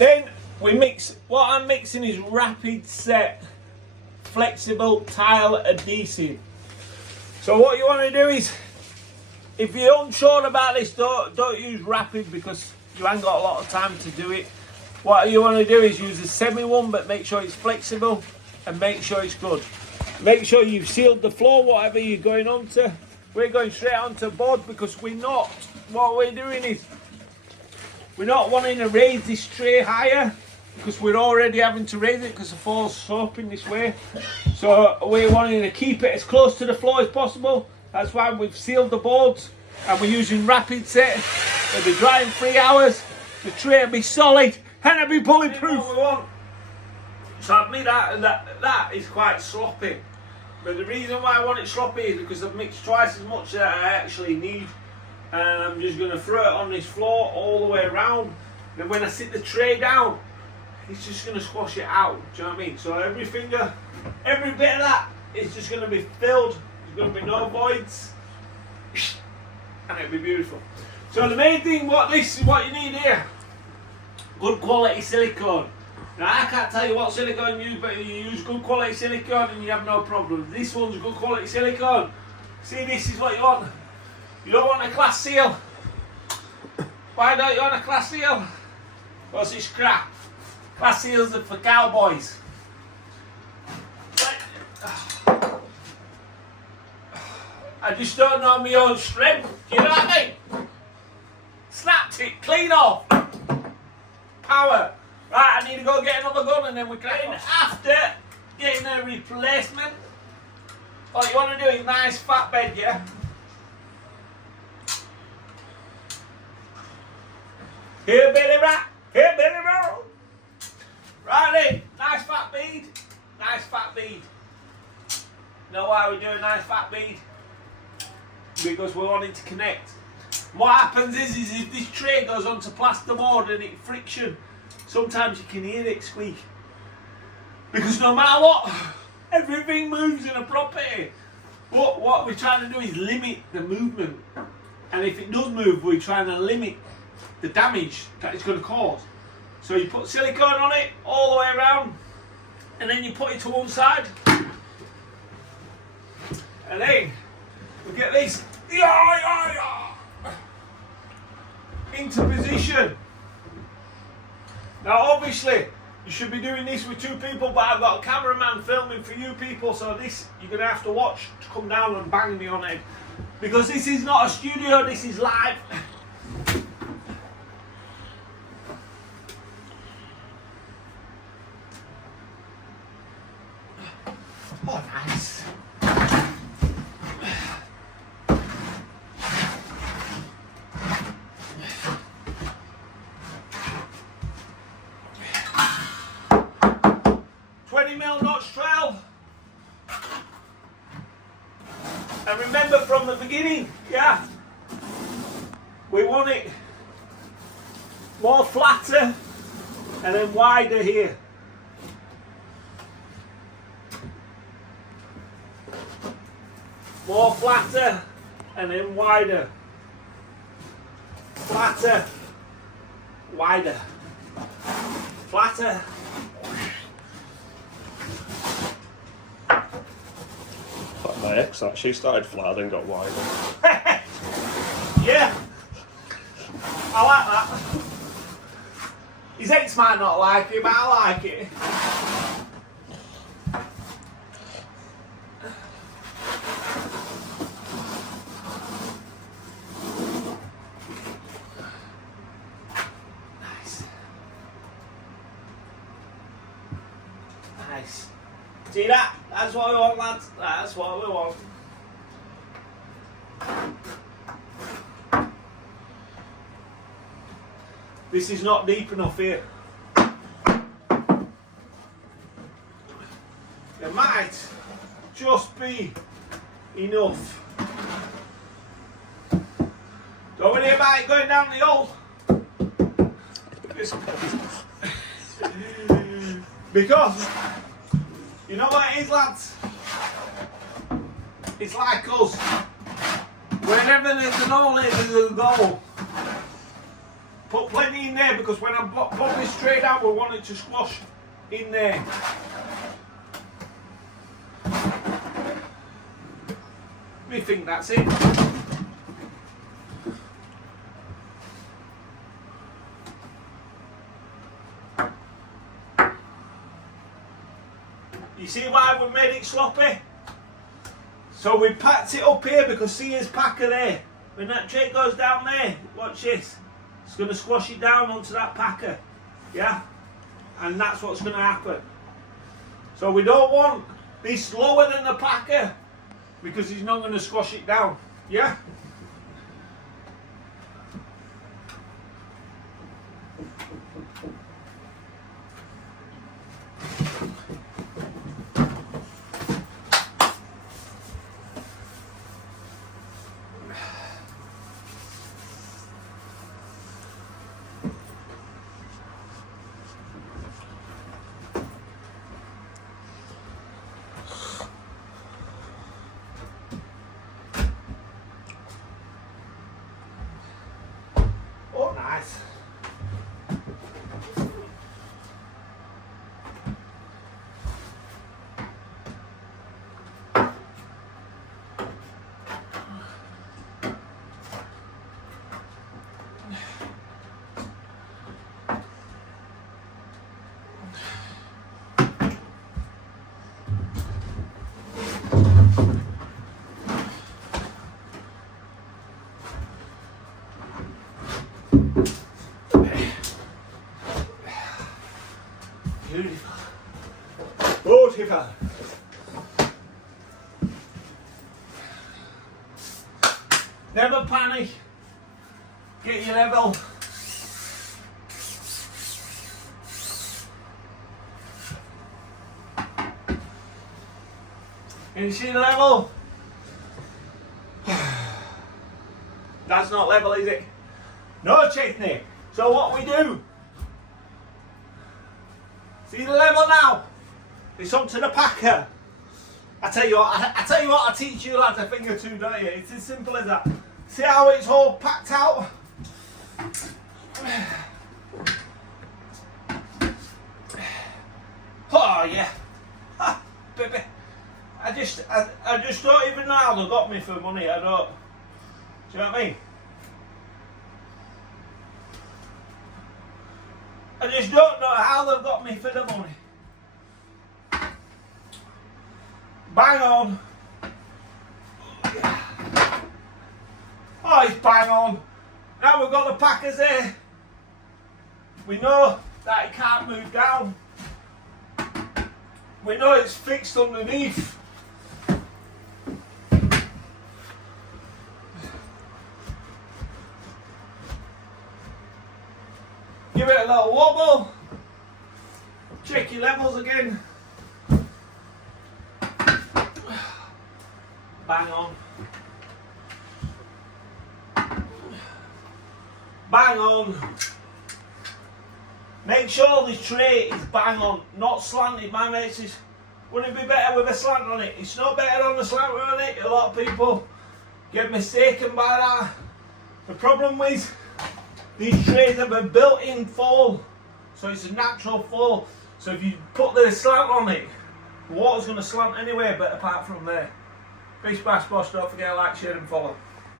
Then we mix, what I'm mixing is rapid set flexible tile adhesive. So what you want to do is, if you're unsure about this, don't use rapid because you ain't got a lot of time to do it. What you want to do is use a semi one, but make sure it's flexible and make sure it's good. Make sure you've sealed the floor, whatever you're going on to. We're going straight onto board because we're not, what we're doing is, we're not wanting to raise this tray higher because we're already having to raise it because the floor's sloping this way. So we're wanting to keep it as close to the floor as possible. That's why we've sealed the boards and we're using rapid set. It'll be dry in 3 hours. The tray will be solid and it'll be bulletproof. So I admit that is quite sloppy. But the reason why I want it sloppy is because I've mixed twice as much that I actually need. And I'm just going to throw it on this floor all the way around. Then when I sit the tray down, it's just going to squash it out. Do you know what I mean? So every finger, every bit of that is just going to be filled. There's going to be no voids. And it'll be beautiful. So the main thing, what you need here, good quality silicone. Now I can't tell you what silicone you use, but you use good quality silicone and you have no problems. This one's good quality silicone. See, this is what you want. You don't want a glass seal. Why don't you want a glass seal? Because it's crap. Glass seals are for cowboys. I just don't know my own strength. Do you know what I mean? Snapped it clean off. Power. Right, I need to go get another gun and then we crack on. After getting a replacement, what you want to do is nice fat bed, yeah? Here, Billy Rat. Here, Billy Rat. Right then, nice fat bead. Nice fat bead. You know why we're doing nice fat bead? Because we want it to connect. What happens is if this tray goes onto plasterboard and it friction, sometimes you can hear it squeak. Because no matter what, everything moves in a property. But what we're trying to do is limit the movement. And if it does move, we're trying to limit the damage that it's going to cause. So you put silicone on it all the way around, and then you put it to one side. And then we get this into position. Now obviously you should be doing this with 2 people, but I've got a cameraman filming for you people, so this you're going to have to watch to come down and bang me on it. Because this is not a studio, this is live. Oh, nice. Notch 12. And remember from the beginning, yeah, we want it more flatter and then wider here. More flatter and then wider. Flatter, wider. Flatter. My ex actually started flat and got wider. Yeah, I like that. His ex might not like it, but I like it. Nice. Nice. See that? That's what we want, lads. That's what we want. This is not deep enough here. It might just be enough. Don't worry about it going down the hole. Because you know what it is, lads? It's like us. Whenever there's an hole, there's a goal. Put plenty in there because when I put this tray down, we want it to squash in there. I think that's it. You see why we made it sloppy? So we packed it up here because see his packer there. When that tray goes down there, watch this. It's going to squash it down onto that packer. Yeah? And that's what's going to happen. So we don't want this lower than the packer because he's not going to squash it down. Yeah? Oh, nice. Beautiful. Beautiful. Never panic. Get your level. Can you see the level? That's not level, is it? No chitney. So what we do? See the level now? It's up to the packer. I tell you what, I teach you lads a thing or two, don't you? It's as simple as that. See how it's all packed out? Oh yeah. Ha, baby. I just don't even know how they got me for money, I don't. Do you know what I mean? I just don't know how they've got me for the money. Bang on. Oh, it's bang on. Now we've got the packers there. We know that it can't move down. We know it's fixed underneath. Give it a little wobble. Check your levels again. Bang on. Bang on. Make sure this tray is bang on, not slanted. My mate says, wouldn't it be better with a slant on it? It's not better on the slant on it. A lot of people get mistaken by that. The problem with these trays have been built in fall, so it's a natural fall. So if you put the slant on it, the water's going to slant anyway, but apart from there. Peace, bash, boss, don't forget to like, share and follow.